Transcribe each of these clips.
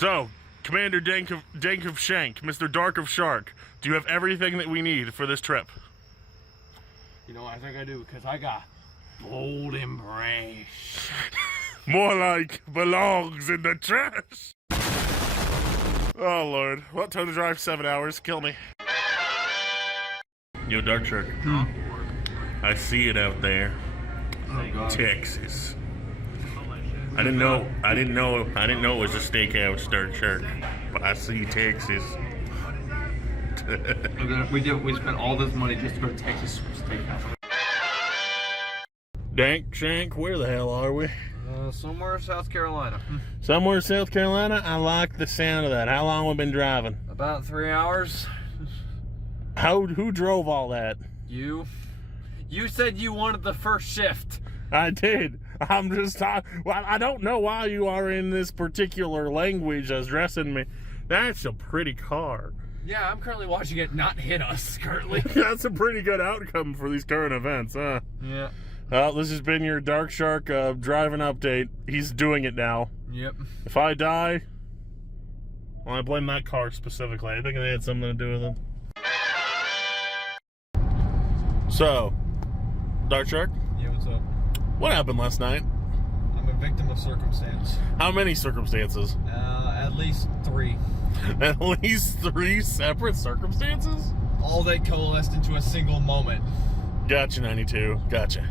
So, Commander Dank of Shank, Mr. Dark of Shark, do you have everything that we need for this trip? You know, I think I do, because I got bold embrace. More like belongs in the trash. Oh, Lord. What time to drive? 7 hours. Kill me. Yo, Dark Shark. I see it out there. Oh, God. Texas. I didn't know it was a steakhouse, Dark Shark. But I see Texas. We spent all this money just to go to Texas Steakhouse. Dank Shank, where the hell are we? Somewhere in South Carolina. Somewhere in South Carolina? I like the sound of that. How long have we been driving? About 3 hours. Who drove all that? You. You said you wanted the first shift. I did. I'm just well, I don't know why you are in this particular language addressing me. That's a pretty car. Yeah, I'm currently watching it not hit us currently. That's a pretty good outcome for these current events, huh? Yeah. Well, this has been your Dark Shark driving update. He's doing it now. Yep. If I die, well, I blame that car specifically. I think it had something to do with it. So, Dark Shark? Yeah, what's up? What happened last night? I'm a victim of circumstance. How many circumstances? At least 3. At least 3 separate circumstances? All that coalesced into a single moment. Gotcha, 92. Gotcha.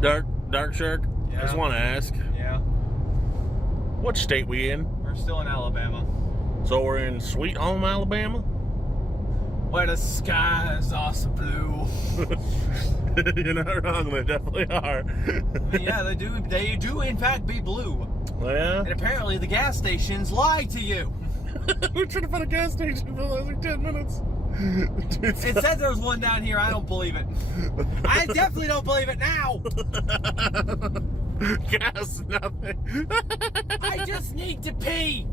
Dark Shark? Yeah. I just want to ask. Yeah. What state we in? We're still in Alabama. So we're in Sweet Home, Alabama? Where the skies are so blue. You're not wrong, they definitely are. Yeah, they do. They do, in fact, be blue. Yeah? And apparently the gas stations lie to you. We're trying to find a gas station for the last like 10 minutes. Dude, It said there was one down here. I don't believe it. I definitely don't believe it now. Gas, nothing. I just need to pee.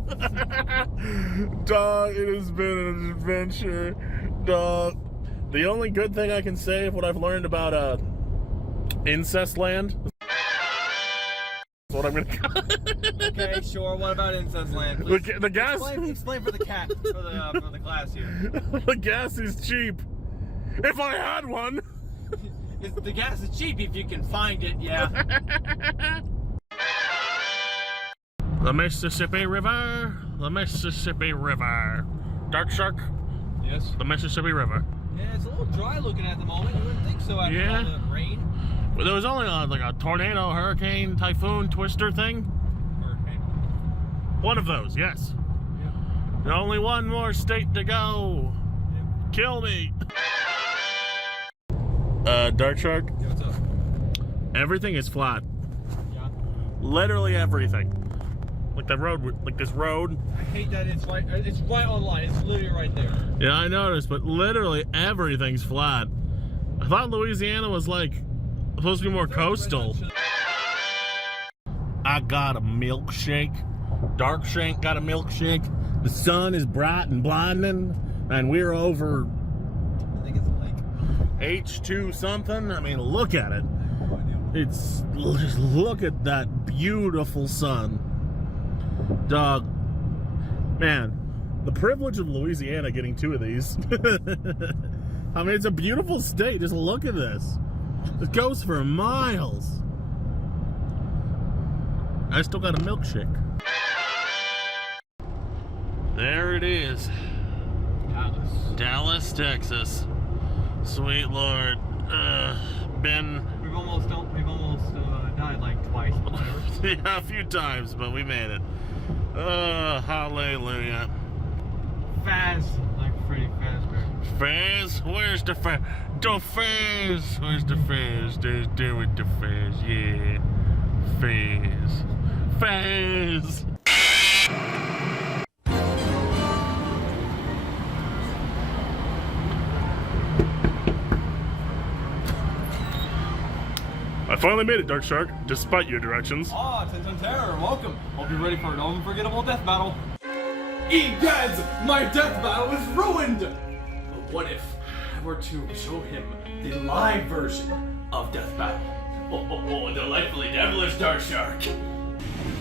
Dog, it has been an adventure. Dog. The only good thing I can say of what I've learned about incest land. That's what I'm gonna call it. Okay, sure. What about incest land? Please The gas. explain for the cat for the class here. The gas is cheap. If I had one. The gas is cheap if you can find it. Yeah. The Mississippi River. The Mississippi River. Dark Shark. Yes. The Mississippi River. Yeah, it's a little dry looking at the moment. You wouldn't think so after all the rain. Well, there was only like a tornado, hurricane, typhoon, twister thing. Hurricane. One of those, yes. Yep. Only one more state to go. Yep. Kill me. Dark Shark. Yeah, what's up? Everything is flat. Yeah. Literally everything. Like the road, like this road. I hate that it's right on line. It's literally right there. Yeah, I noticed, but literally everything's flat. I thought Louisiana was like supposed to be more coastal. I got a milkshake. Dark Shank got a milkshake. The sun is bright and blinding, and we're over I think it's like H2 something. I mean, look at it. It's just look at that beautiful sun. Dog, man, the privilege of Louisiana getting 2 of these. I mean, it's a beautiful state. Just look at this. It goes for miles. I still got a milkshake. There it is. Dallas, Texas. Sweet Lord. Ben. We've almost died like twice. But whatever. Yeah, a few times, but we made it. Hallelujah. Faz, like Freddy Fazbear. Faz? Where's the Faz? The Faz! Where's the Faz? There's there with the Faz, yeah. Faz. Faz! I finally made it, Dark Shark, despite your directions. Ah, Tintin Terror, welcome. Hope you're ready for an unforgettable death battle. Egads, my death battle is ruined! But what if I were to show him the live version of Death Battle? Oh, delightfully devilish, Dark Shark.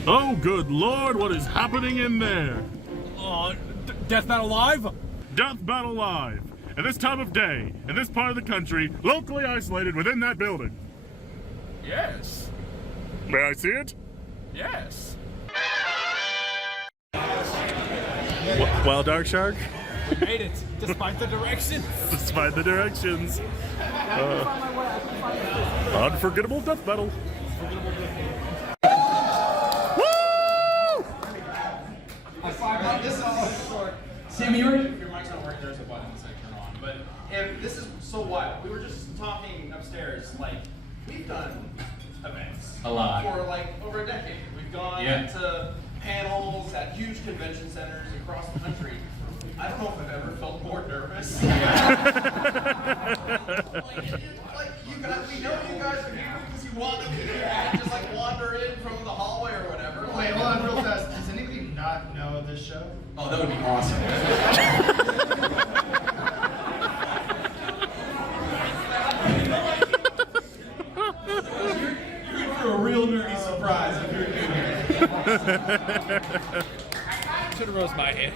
Oh, good Lord, what is happening in there? Death Battle Live? Death Battle Live. At this time of day, in this part of the country, locally isolated within that building. Yes. May I see it? Yes. Well, Dark Shark? We made it, despite the directions. Despite the directions. Unforgettable death battle. Sam, your mic's not working. There's a button that's like turn on. But if this is so wild, we were just talking upstairs. Like we've done events A lot. for like over a decade. We've gone to panels at huge convention centers across the country. I don't know if I've ever felt more nervous. Like you guys, we know you guys are here because you want to be here and just like wander in from the hallway or whatever. Wait, hold on real fast. Does anybody not know this show? Oh, that would be awesome. You're in for a real nerdy surprise if you're new here. Should have roasted my head.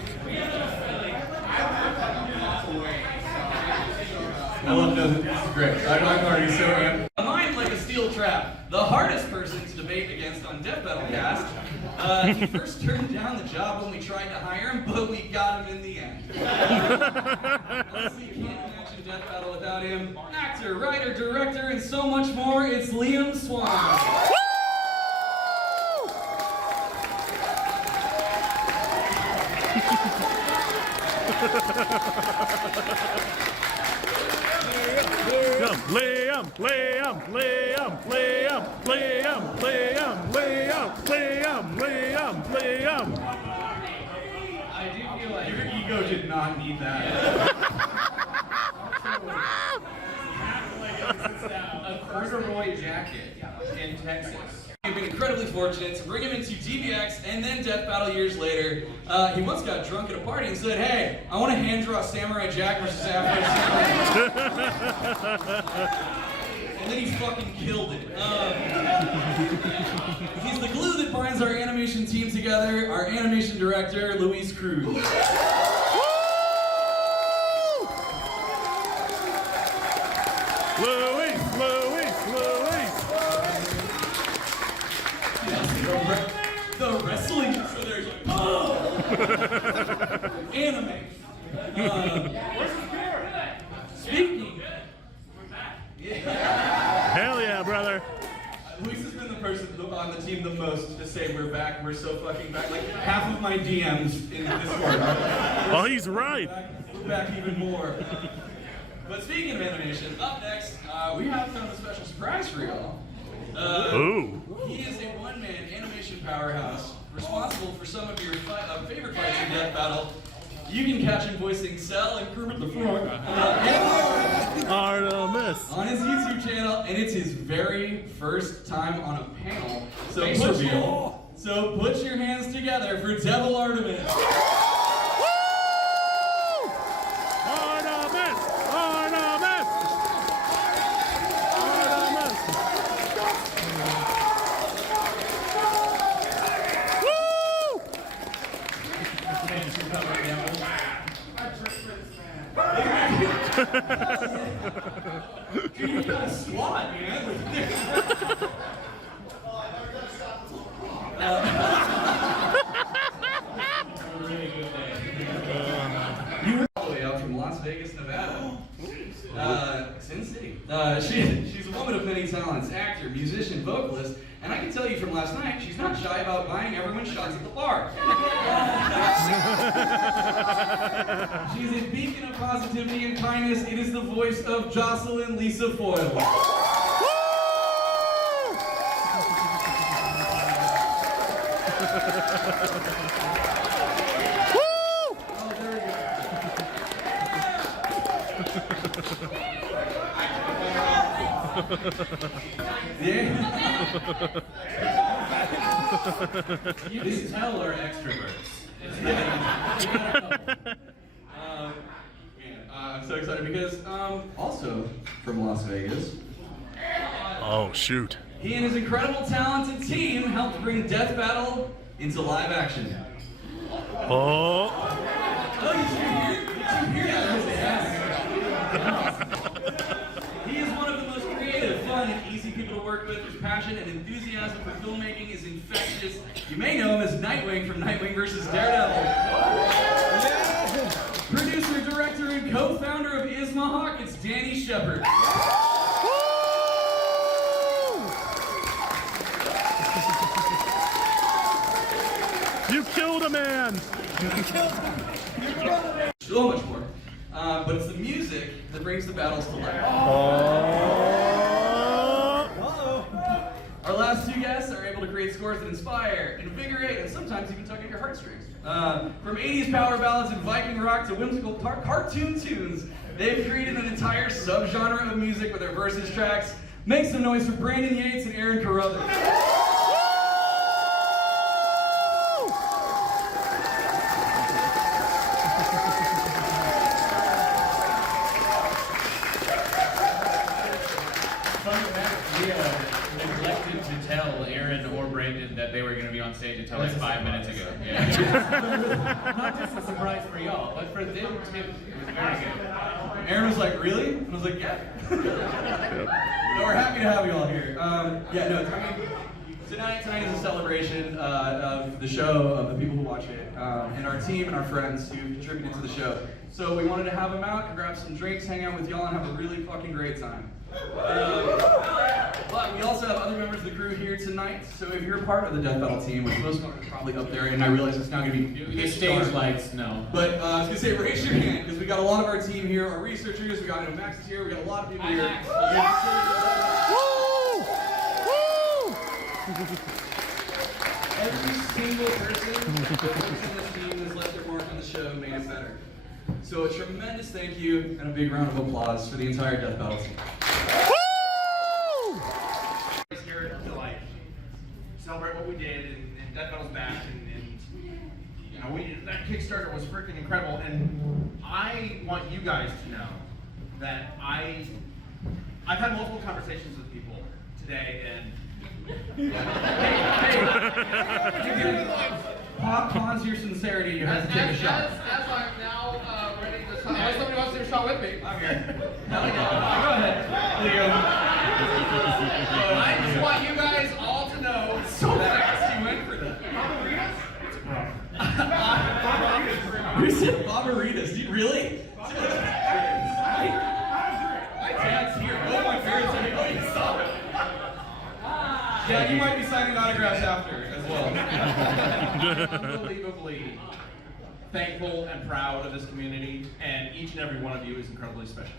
I love this. This is great. I'm already so in. A mind like a steel trap. The hardest person to debate against on Death Battle Cast. He first turned down the job when we tried to hire him, but we got him in the end. Honestly, you can't imagine Death Battle without him. Actor, writer, director, and so much more. It's Liam Swan. Liam, Liam, Liam, Liam, Liam, Liam, Liam, Liam, Liam, Liam. I do feel like your ego did not need that. A corduroy jacket in Texas. We've been incredibly fortunate to bring him into DBX and then Death Battle years later. He once got drunk at a party and said, "Hey, I want to hand draw Samurai Jack versus Afro Samurai." And then he fucking killed it. He's the glue that binds our animation team together, our animation director, Luis Cruz. Luis. The wrestling, so there's like, oh! Anime. Speaking. Hell yeah, brother. Luis has been the person on the team the most to say we're back, we're so fucking back. Like half of my DMs in Discord. Oh, he's right. We're back even more. But speaking of animation, up next, we have kind of a special surprise for y'all. Ooh. He is a one-man animation powerhouse responsible for some of your favorite fights in Death Battle. You can catch him voicing Cell and Kermit the Frog Artemis. on his YouTube channel, and it's his very first time on a panel. So put your hands together for Devil Artemis. Dude, you got a squat, man. You were all the way out from Las Vegas, Nevada. Sin City. She's a woman of many talents, actor, musician, vocalist, and I can tell you from last night, she's not shy about buying everyone shots at the bar. She's a beacon of positivity and kindness. It is the voice of Jocelyn Lisa Foyle. You can tell we're extroverts. I'm so excited because also from Las Vegas. Oh, shoot. He and his incredible talented team helped bring Death Battle into live action. Oh. Oh, you two hear that? He is one of the most creative, fun, and easy people to work with. His passion and enthusiasm for filmmaking is infectious. You may know him as Nightwing from Nightwing vs. Daredevil. Producer, director, and co-founder of Ismahawk, it's Danny Shepard. You killed a man! So much more. But it's the music that brings the battles to life. Our last two guests are able to create scores that inspire, invigorate, and sometimes even tug at your heartstrings. From 80s power ballads and Viking rock to whimsical cartoon tunes, they've created an entire subgenre of music with their versus tracks. Make some noise for Brandon Yates and Aaron Carruthers. Neglected to tell Aaron or Brandon that they were going to be on stage until like 5 minutes ago. Yeah. Not just a surprise for y'all, but for them too. It was very good. Aaron was like, really? And I was like, yeah. So we're happy to have you all here. Tonight is a celebration of the show, of the people who watch it, and our team and our friends who contributed to the show. So we wanted to have them out and grab some drinks, hang out with y'all, and have a really fucking great time. But we also have other members of the crew here tonight, so if you're a part of the Death Battle team, which most of them are probably up there, and I realize it's not going to be The stage lights, no. but I was going to say, raise your hand, because we got a lot of our team here, our researchers, we got Max is here, we got a lot of people here. Every single person that works in this team has left their mark on the show and made it better. So a tremendous thank you and a big round of applause for the entire Death Battle team. Here to like celebrate what we did, and Death Battle's back, and you know, that Kickstarter was freaking incredible, and I want you guys to know that I've had multiple conversations with people today, and Pause your sincerity, you have to take a shot. As I'm now ready to shot, unless somebody wants to do a shot with me. I'm here. Go ahead. There you go. I just want you guys all to know So fast you went for that. You said Bobaritas, really? My dad's here. Both my parents are here. Oh, you saw it. Yeah, you might be signing autographs after as well. unbelievably thankful and proud of this community, and each and every one of you is incredibly special.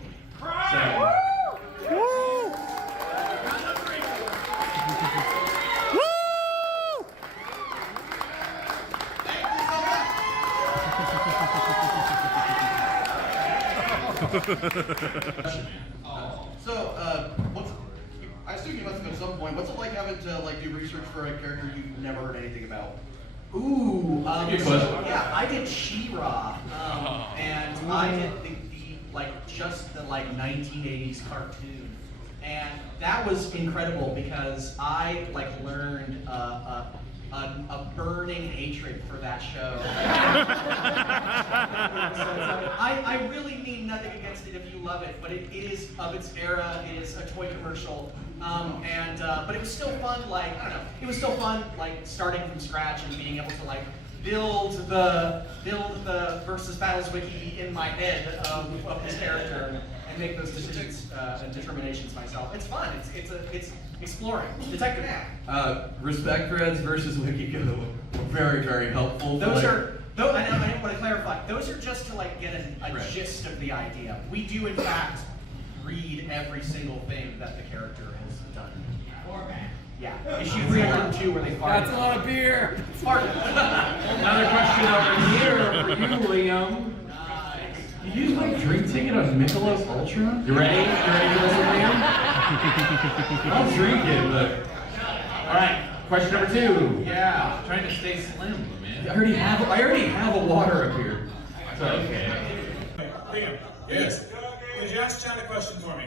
So, I assume you must have at some point. What's it like having to like do research for a character you've never heard anything about? Ooh, Good question. Yeah, I did She-Ra, and I did the 1980s cartoon, and that was incredible because I learned a burning hatred for that show. I really mean nothing against it if you love it, but it is of its era. It is a toy commercial, but it was still fun. I don't know. It was still fun, starting from scratch and being able to build the versus battles wiki in my head of this character and make those decisions and determinations myself. It's fun. It's exploring. Detective. Respect threads versus WikiGo were very, very helpful. I want to clarify. Those are just to get a gist of the idea. We do in fact read every single thing that the character has done. Yeah. Issue 302 where they fart. That's a lot of beer. Fart. Another question over here for you, Liam. You used my drink ticket on Michelob Ultra? You ready? You ready for this one, Liam? I'll drink it, but... All right. Question number 2. yeah. Trying to stay slim, man. I already have a water up here. So, Okay. Liam, yes. Could you ask Chad a question for me?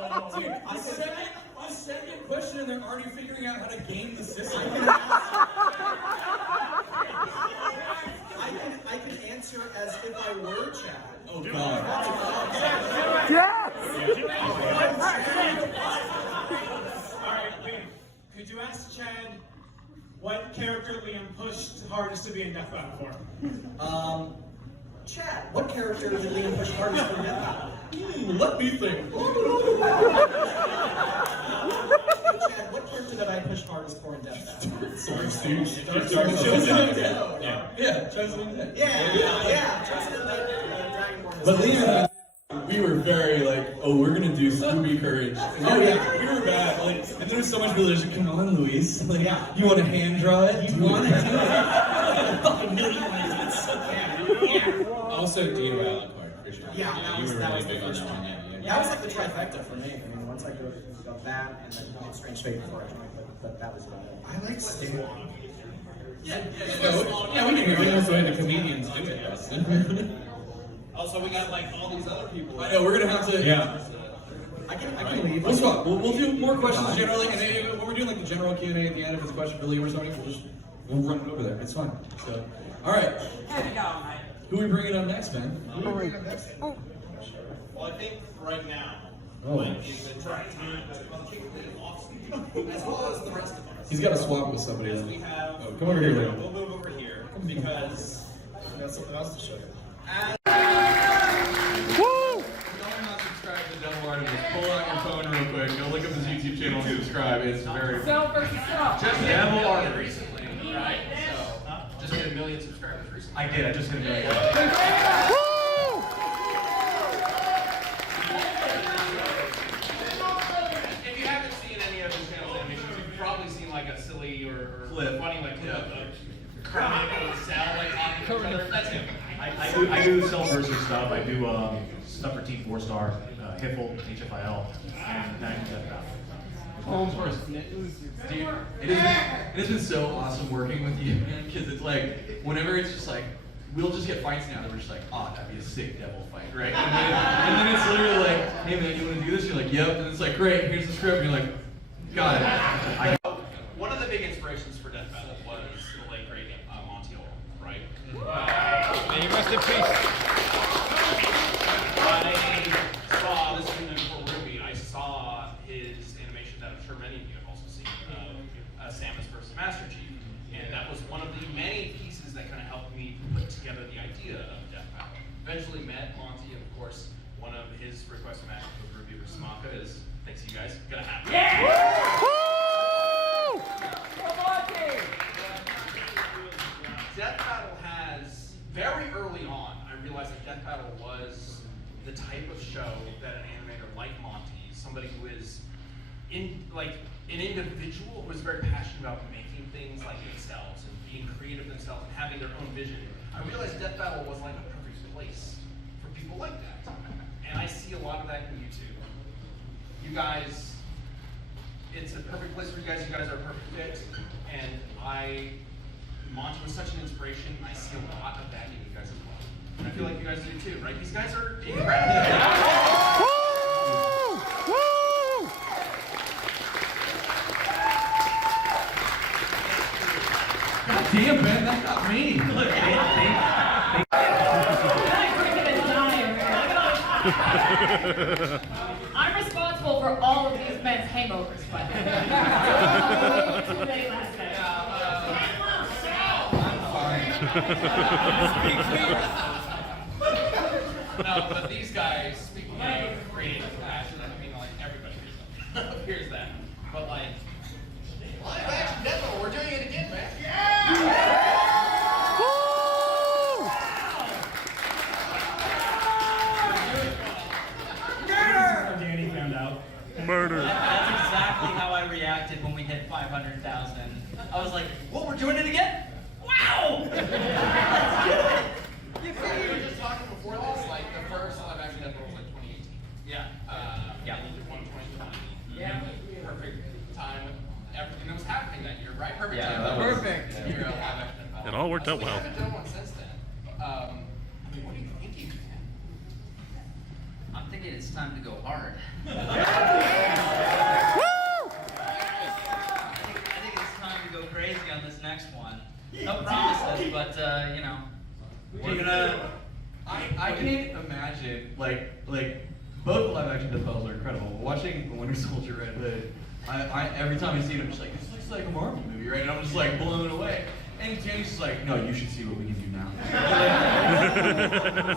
A second question and they're already figuring out how to game the system. I can answer as if I were Chad. Oh God. Alright, Liam, could you ask Chad what character Liam pushed hardest to be in Death Battle for? Chad, what character did Liam push hardest for Death Battle? Let me think. Chad, what character did I push hardest for in Death Battle? Sorry, Steve. Yeah, Chosen Dead. Yeah. Chosen Dragonborn. But Liam, we were very like, oh, we're gonna do Scooby Courage. Oh yeah, we were bad. Like, and there was so much religion. Come on, Luis. Like, you want to hand draw it? You want to do it? I fucking really want to do it so bad. Also, Dean Alucard, for sure. Yeah, that was really the big on first that one. one. Yeah. That was like the trifecta for me. I mean, once I got that and then Strange Fate before I joined, but that was about it. I like Sting. Yeah, We can hear most of the comedians do it, Dustin. Also, we got like all these other people. I know, we're gonna have to. Yeah. I can leave. We'll swap. We'll do more questions generally, and then when we're doing like the general Q&A at the end, if it's a question for Liam or something, we'll run it over there. It's fun. So, all right. Who are we bringing up next, man? Well, I think right now, is the right time to kick it off, as well as the rest of us. He's got to swap with somebody. We have. Oh, come over here, Liam. We'll move over here because we got something else to show you. Pull out your phone real quick. Go look up his YouTube channel and subscribe. It's very. Self versus self. Just Devil Army. recently, right? So, just hit 1 million subscribers recently. I did. I just hit 1 million. If you haven't seen any of his channel animations, you've probably seen like a silly or funny like clip of Kermit and Sal like talking to each other. That's him. I do self versus stuff. I do stuff for Team 4-Star, HIFL, HFIL, and then Death Battle. Dude, it has been so awesome working with you, man, because it's like, whenever it's just like, we'll just get fights now that we're just like, oh, that'd be a sick devil fight, right? And then it's literally like, hey man, you want to do this? You're like, yep. And it's like, great, here's the script. And you're like, got it. One of the big inspirations for Death Battle was the late great Monty Orr, right? May you rest in peace. I saw this for Ruby. I saw his animation that I'm sure many of you have also seen, Samus versus Master Chief, and that was one of the many pieces that kind of helped me put together the idea of Death Battle. Eventually met Monty, and of course, one of his requests matches with Ruby versus Maka is, thanks you guys, gonna happen. Death Battle has, very early on, I realized that Death Battle was the type of show that an animator like Monty, somebody who is an individual who is very passionate about making things like themselves and being creative themselves and having their own vision. I realized Death Battle was like a perfect place for people like that. And I see a lot of that in you too. You guys, it's a perfect place for you guys. You guys are a perfect fit. And Monty was such an inspiration. I see a lot of that in you guys as well. And I feel like you guys do too, right? These guys are incredible. God damn, man, that got me. I'm responsible for all of these men's hangovers, but too many last night. No, but these guys, speaking of creative passion, I mean, like, everybody hears that. But, like, live action Death Battle, we're doing it again, man. Danny found out. Murder. That's exactly how I reacted when we hit 500,000. I was like, what, we're doing it again? Wow! Let's do it! We were just talking before this, like, the first live action Death Battle was like 2018. Yeah. Yeah. 2020. Yeah. Perfect time with everything that was happening that year, right? Perfect time. Perfect. To hear a live action Death Battle. It all worked out We well. haven't done one since then. I mean, what are you thinking, man? I'm thinking it's time to go hard. I think it's time to go crazy on this next one. No promises, but you know, we're gonna. I can't imagine like both the live action Death Battles are incredible. Watching The Winter Soldier Red Hood, I every time I see it, I'm just like, this looks like a Marvel movie, right? And I'm just like blown away. And James is like, no, you should see what we can do now.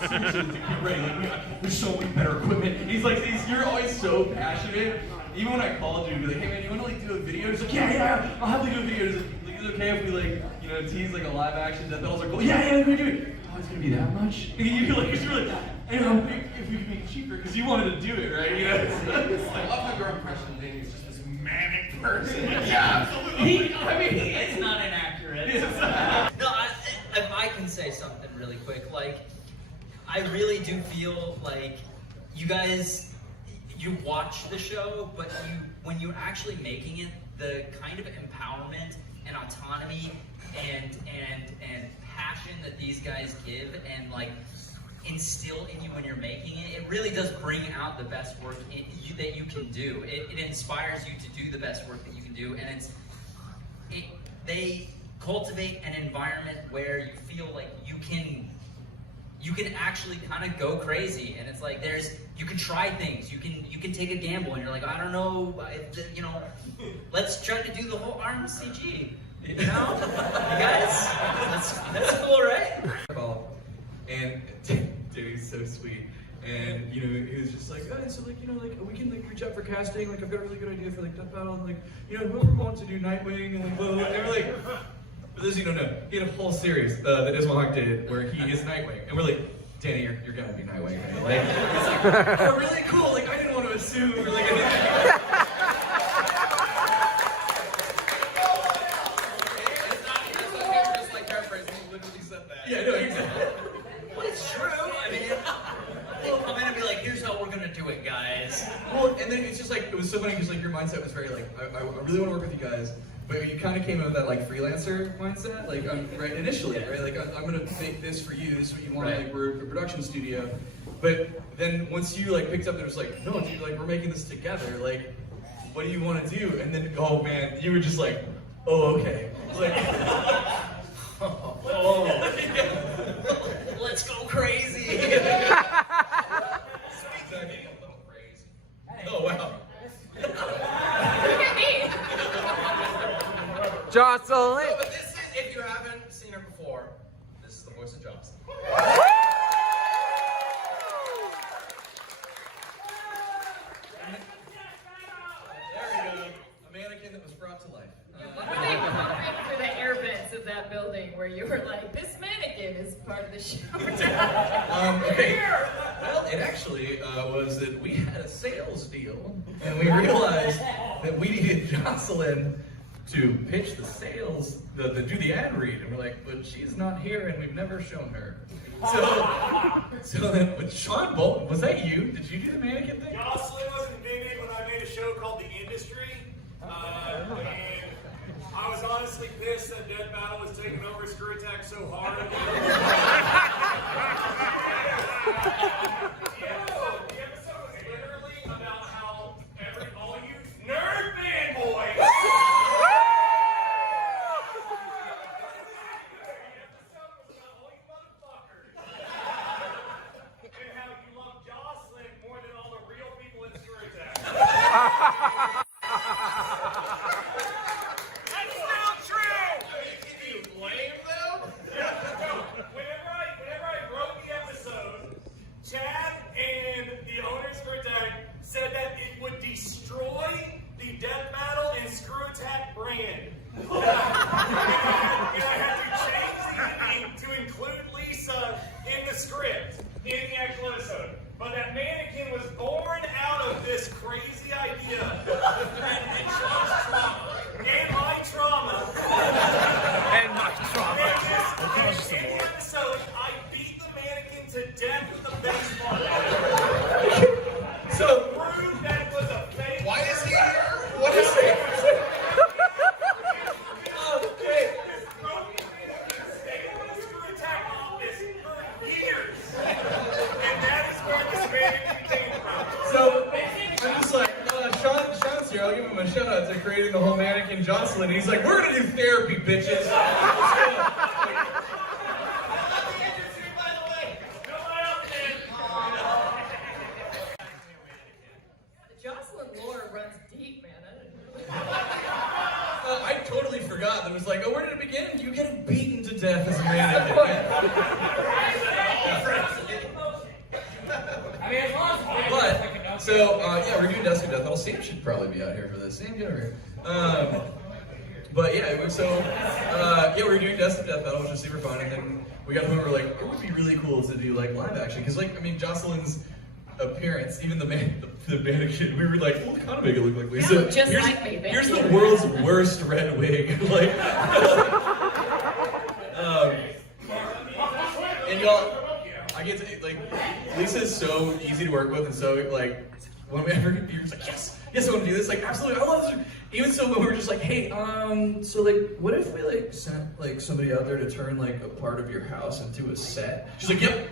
Seriously, get ready. Like, there's so much better equipment. And he's like, you're always so passionate. Even when I called you, you'd be like, hey man, you want to like do a video? He's like, yeah, I'll happily do a video. Is it okay if we like, you know, tease like a live action Death Battle? I was like, oh yeah, we do it. Oh, it's gonna be that much? And you're like, hey, if we could make it cheaper, because you wanted to do it, right? You know, it's like, I love your impression that he's just this manic person. Yeah, absolutely. I mean, It's not inaccurate. No, if I can say something really quick, like, I really do feel like you guys, you watch the show, but when you're actually making it, the kind of empowerment and autonomy and passion that these guys give and like instill in you when you're making it, it really does bring out the best work that you can do. It inspires you to do the best work that you can do, and they cultivate an environment where you feel like you can actually kind of go crazy, and it's like you can try things, you can take a gamble, and you're like, I don't know, you know, let's try to do the whole arm CG. You know, you guys, that's cool, right? And Jimmy's so sweet. And, you know, he was just like, oh, so, like, you know, like, we can, like, reach out for casting. Like, I've got a really good idea for, like, Death Battle. And, like, you know, whoever wants to do Nightwing and, like, blah, blah, blah. And they were like, for those of you who don't know, he had a whole series that Ismahawk did where he is Nightwing. And we're like, Danny, you're gonna be Nightwing, right? Like, it's like, oh, really cool. Like, I didn't want to assume. Or, like, yeah, no, exactly. Well, it's true. I mean, they come in and be like, here's how we're gonna do it, guys. Well, and then it's just like, it was so funny because like your mindset was very like, I really want to work with you guys, but you kind of came in with that like freelancer mindset, like right initially, right? Like I'm gonna make this for you. This is what you want. Right. Like we're a production studio, but then once you like picked up, it was like, no, dude, like we're making this together. Like, what do you want to do? And then, oh man, you were just like, oh okay, like. Oh. Let's go crazy. Oh wow. Jocelyn. No, but this is, if you haven't seen her before, this is the voice of Jocelyn. There we go. A mannequin that was brought to life. Were they moving through the air vents of that building where you were like, this mannequin is part of the show? Okay. Well, it actually was that we had a sales deal, and we realized that we needed Jocelyn to pitch the sales, to do the ad read, and we're like, but she's not here, and we've never shown her. So then, with Sean Bolton, was that you? Did you do the mannequin thing? Jocelyn was invented when I made a show called The Industry. And I was honestly pissed that Death Battle was taking over Screw Attack so hard. The episode was literally about how all you nerd fanboys. The episode was about all you motherfuckers. And how you love Jocelyn more than all the real people in Screw Attack. Chad and the owners for Attack said that it would destroy the Death Battle and Screw Attack brand. And I had to change the ending to include Lisa in the script, in the actual episode. But that mannequin was born out of this crazy idea. And Sean's trauma. And my trauma. And my trauma. And in the episode, I beat the mannequin to death with a baseball bat. So prove that it was a fake. Why is he here? What is it? Attack office for years. And that is where this mannequin came from. a shout out to creating the whole mannequin Jocelyn. He's like, we're gonna do therapy, bitches. Jocelyn lore runs deep, man. I totally forgot. That was like, oh, where did it begin? You getting beaten to death as a mannequin. But, so, yeah, we're doing Desk of Death Battle. Sam should probably be out here for this. Sam, get over here. But yeah, so, yeah, we're doing Desk of Death Battle, which is super fun. And then we got home and we're like, it would be really cool to do, like, live action. Because, like, I mean, Jocelyn's appearance, even the mannequin, we were like, we'll kind of make it look like Lisa. Yeah, just like me, here's the world's worst red wig. Like, and y'all, I get to, like, Lisa's so easy to work with, and so, like, whenever you're just like, yes, I want to do this, like, absolutely, I love this. Even so, when we were just like, hey, so, like, what if we, like, sent, like, somebody out there to turn, like, a part of your house into a set? She's like, yep,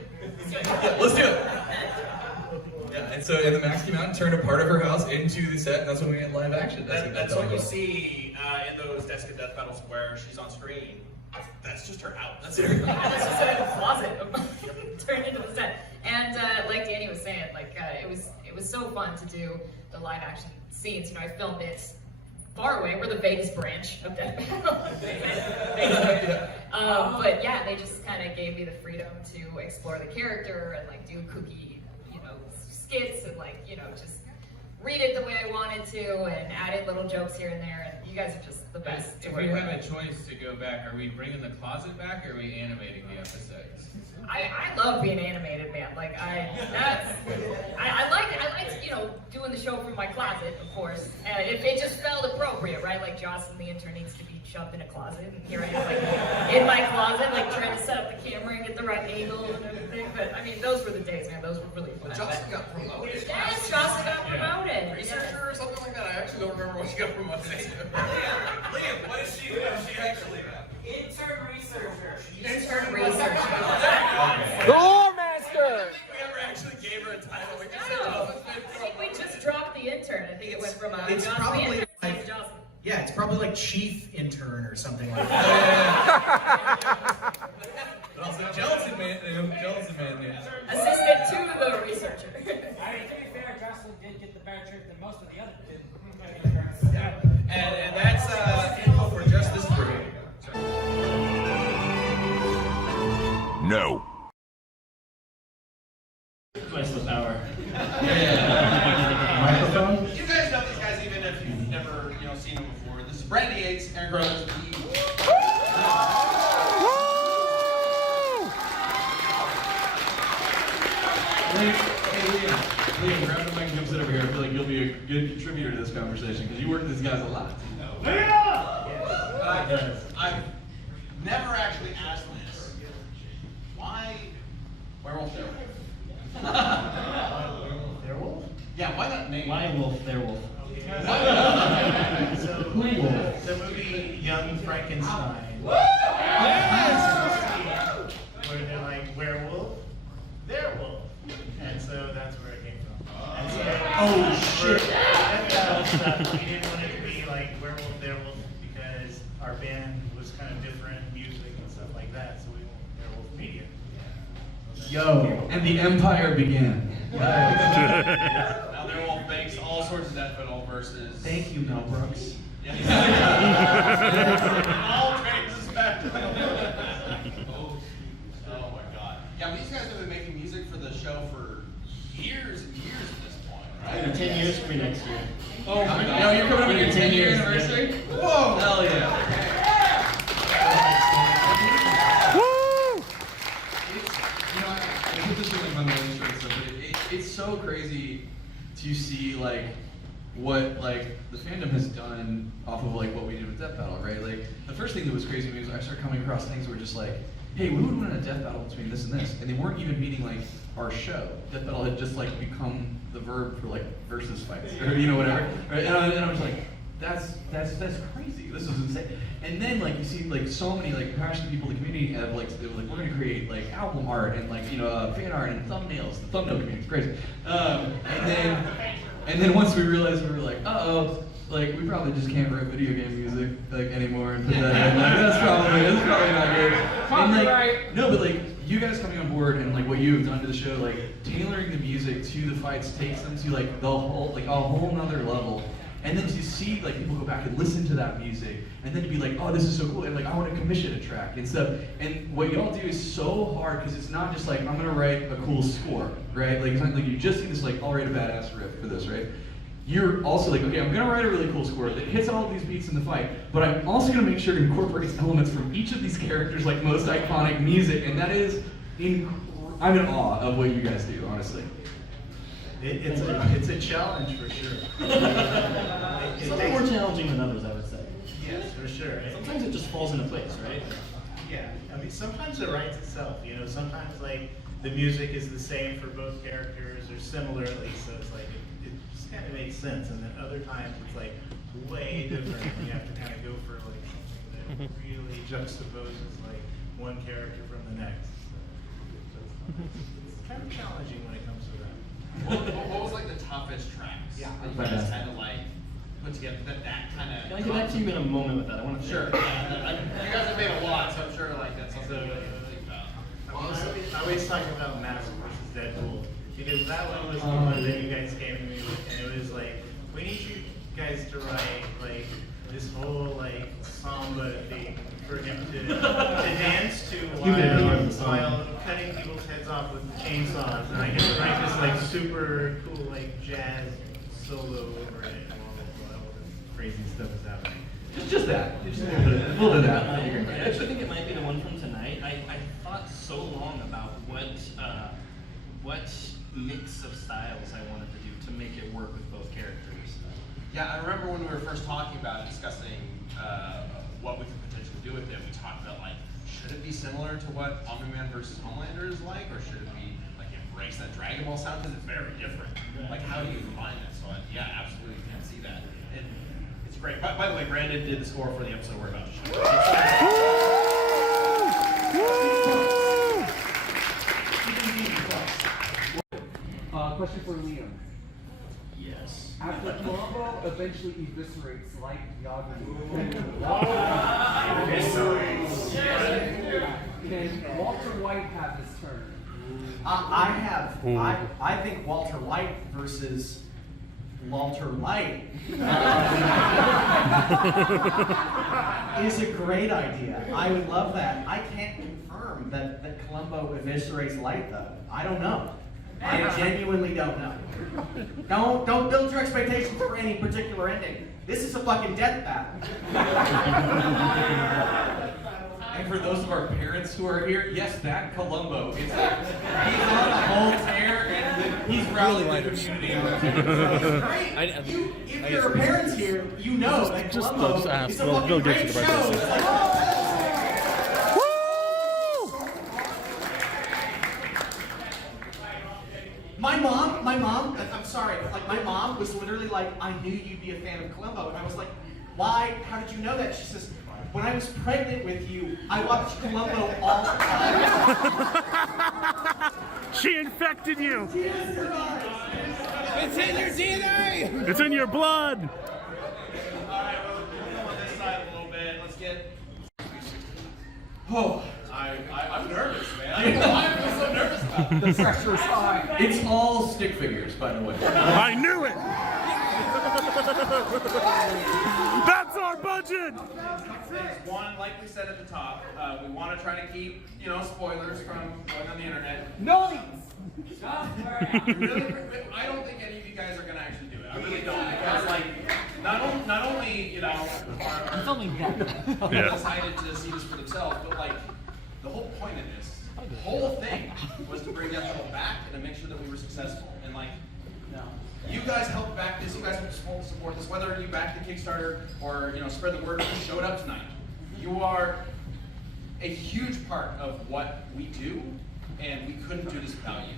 yeah, let's do it. Yeah, and so, and the Max came out and turned a part of her house into the set, and that's when we had live action. That's what you see in those Desk of Death battles where she's on screen. That's just her house. That's her. That's just a closet turned into the set. And like Danny was saying, like it was so fun to do the live action scenes. You know, I filmed it far away. We're the Vegas branch of Death Battle. But yeah, they just kind of gave me the freedom to explore the character and like do kooky, you know, skits and like, you know, just read it the way I wanted to and added little jokes here and there. And you guys are just the best. If we have a choice to go back, are we bringing the closet back or are we animating the episodes? I love being animated, man. Like I like you know, doing the show from my closet, of course. If it just felt appropriate, right? Like Jocelyn, the intern, needs to be shoved in a closet, and here I am, like in my closet, like trying to set up the camera and get the right angle and everything. But I mean, those were the days, man. Those were really fun. Jocelyn got promoted. Yes, Jocelyn got promoted. Researcher or something like that. I actually don't remember what she got promoted to. Liam, what is she? What is she actually? Intern researcher. Intern researcher. The Lore Master! I think we ever actually gave her a title. We just I think we just dropped the intern. I think it went from It's Jocelyn probably to like, Jocelyn. yeah, it's probably like chief intern or something like that. But also, Gelatin Man, yeah. Assistant to the researcher. I mean, to be fair, Jocelyn did get the better trick than most of the others did. Yeah. And that's info for just this break. No. Twice the power. Microphone? You guys know these guys even if you've never, you know, seen them before. This is Brandy Yates, Aaron Groves. Liam, grab the mic and come sit over here. I feel like you'll be a good contributor to this conversation because you work with these guys a lot. I've never actually asked this. Why Werewolf Werewolf? Werewolf? Yeah, why that name? Why Wolf, Werewolf? So, the movie Young Frankenstein. Where they're like, werewolf, they're wolf. And so that's where it came from. And so, Oh, shit. That stuff, we didn't want it to be like werewolf, werewolf because our band was kind of different music and stuff like that. So we went werewolf media. Yo, and the empire began. Now Werewolf makes all sorts of death metal versus. Thank you, Mel Brooks. All traces back to Mel Brooks. Oh my god. Yeah, but these guys have been making music for the show for years and years at this point, right? 10 years for next year. Oh my god. Now you're coming up on your 10-year anniversary? Whoa! Hell yeah. I put this in my notes and stuff, but it's so crazy to see like what like the fandom has done off of like what we did with Death Battle, right? Like the first thing that was crazy to me was I started coming across things where just like, hey, we would win a Death Battle between this and this, and they weren't even meaning like our show. Death Battle had just like become the verb for like versus fights, or you know whatever. Right? And I was like, that's crazy. This is insane. And then like you see like so many like passionate people in the community have like they were like we're gonna create like album art and like fan art and thumbnails. The thumbnail community is crazy. And then once we realized we were like, like we probably just can't write video game music like anymore and put that in. Like that's probably not good. And like no, but like you guys coming on board and like what you've done to the show, like tailoring the music to the fights takes them to like the whole like a whole nother level. And then to see like people go back and listen to that music, and then to be like, oh, this is so cool, and like I want to commission a track and stuff. And what y'all do is so hard because it's not just like I'm gonna write a cool score, right? Like it's not like you just see this like I'll write a badass riff for this, right? You're also like, okay, I'm gonna write a really cool score that hits all of these beats in the fight, but I'm also gonna make sure to incorporate elements from each of these characters' like most iconic music, and that is I'm in awe of what you guys do, honestly. It's a challenge for sure. Some more challenging than others, I would say. Yes, for sure. Sometimes it just falls into place, right? Yeah, I mean, sometimes it writes itself, you know, sometimes like the music is the same for both characters or similar at least, so it's like it just kind of makes sense, and then other times it's like way different and you have to kind of go for like something that really juxtaposes like one character from the next. So it's kind of challenging when it comes to that. What was like the toughest tracks? Yeah. That you guys had to like put together that kind of. Can I get back to you in a moment with that? I want to. Sure. You guys have made a lot, so I'm sure like that's something you guys think about. I always talk about Marvel versus Deadpool because that one was the one that you guys came to me with, and it was like, we need you guys to write like this whole like samba thing for him to dance to while cutting people's heads off with chainsaws, and I get to write this like super cool like jazz solo over it, and all this crazy stuff is happening. Just that. Just a little bit of that. I actually think it might be the one from tonight. I thought so long about what mix of styles I wanted to do to make it work with both characters. Yeah, I remember when we were first talking about it, discussing what we could potentially do with it. We talked about like, should it be similar to what Omni-Man versus Homelander is like, or should it be like embrace that Dragon Ball sound because it's very different. Like, how do you combine that? So yeah, absolutely can see that. And it's great. By the way, Brandon did the score for the episode we're about to show. Question for Liam. Yes. After Columbo eventually eviscerates Light Yagami, can Walter White have his turn? I think Walter White versus Walter Light is a great idea. I would love that. I can't confirm that Columbo eviscerates Light though. I don't know. I genuinely don't know. Don't build your expectations for any particular ending. This is a fucking death battle. And for those of our parents who are here, yes, that Columbo. It's like, he's on a whole tear and he's rallying the community. If there are parents here, you know that Columbo is a fucking great show. It's like, my mom, I'm sorry, like my mom was literally like, I knew you'd be a fan of Columbo. And I was like, why? How did you know that? She says, when I was pregnant with you, I watched Columbo all the time. She infected you. It's in your DNA. It's in your blood. Alright, we'll come on this side a little bit. Let's get. Oh, I'm nervous, man. I don't know why I feel so nervous about it. The pressure is high. it's all stick figures, by the way. I knew it. That's our budget. One, like we said at the top, we want to try to keep, spoilers from going on the internet. Noise! Really, I don't think any of you guys are going to actually do it. I really don't. Because, like, not only, I'm filming that. Yeah. decided to see this for themselves, but, like, the whole point of this whole thing was to bring Death Metal back and to make sure that we were successful. And, like, you guys helped back this. You guys helped support this. Whether you backed the Kickstarter or spread the word, you showed up tonight. You are a huge part of what we do, and we couldn't do this without you.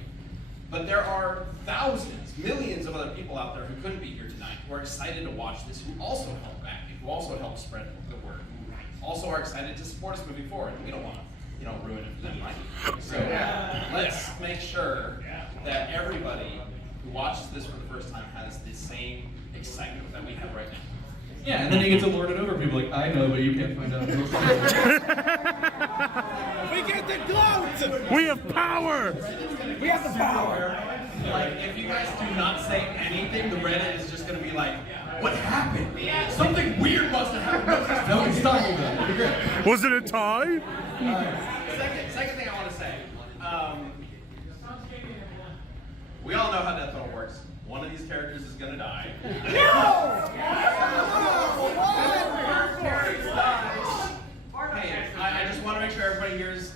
But there are thousands, millions of other people out there who couldn't be here tonight, who are excited to watch this, who also help back it, who also help spread the word, who also are excited to support us moving forward. And we don't want to, ruin it for them, right? So let's make sure that everybody who watches this for the first time has the same excitement that we have right now. Yeah, and then you get to lord it over people like, I know, but you can't find out. We get the gloat! We have power! We have the power! Like, if you guys do not say anything, the Reddit is just gonna be like, what happened? Something weird must have happened. No one's talking about it. It'd be great. Was it a tie? Second thing I want to say. We all know how Death Metal works. One of these characters is gonna die. Hey, I just want to make sure everybody here is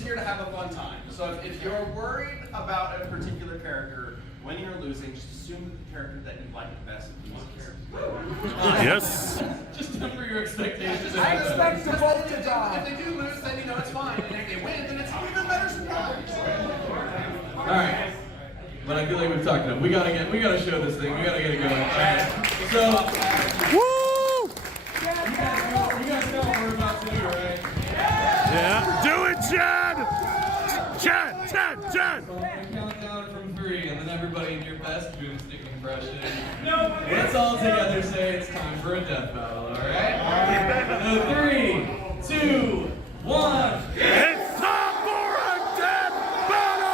here to have a fun time. So if you're worried about a particular character when you're losing, just assume that the character that you like the best loses. Yes. Just temper your expectations. I expect them both to die. If they do lose, then you know it's fine. And if they win, then it's an even better surprise. All right. But I feel like we've talked enough. We gotta show this thing. We gotta get it going. All right. So, Woo! you guys know what we're about to do, right? Yeah. Do it, Chad! Chad! Chad! Chad! So I'm gonna count down from 3, and then everybody in your best boomstick impression. Let's all together say it's time for a death battle, all right? So 3, 2, 1. It's time for a death battle!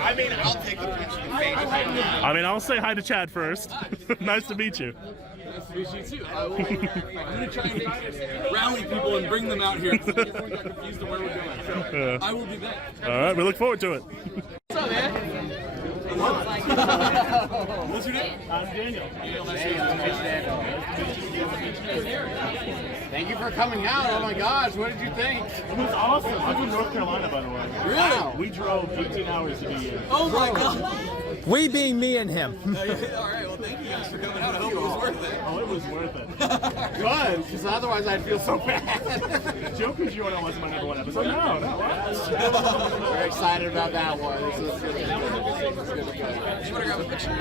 I mean, I'll take the punch in the face. I mean, I'll say hi to Chad first. Nice to meet you. Nice to meet you too. I'm gonna try and rally people and bring them out here because everyone got confused on where we're going. So I will be back. All right, we look forward to it. What's up, man? What's your name? I'm Daniel. Thank you for coming out. Oh my gosh, what did you think? It was awesome. I'm from North Carolina, by the way. Really? Wow. We drove 18 hours to be here. Oh my god. We being me and him. All right, well, thank you guys for coming out. I hope it was worth it. Oh, it was worth it. Good, because otherwise I'd feel so bad. Joker's Journal wasn't my #1 episode. No. Very excited about that one. This is good. You want to grab a picture?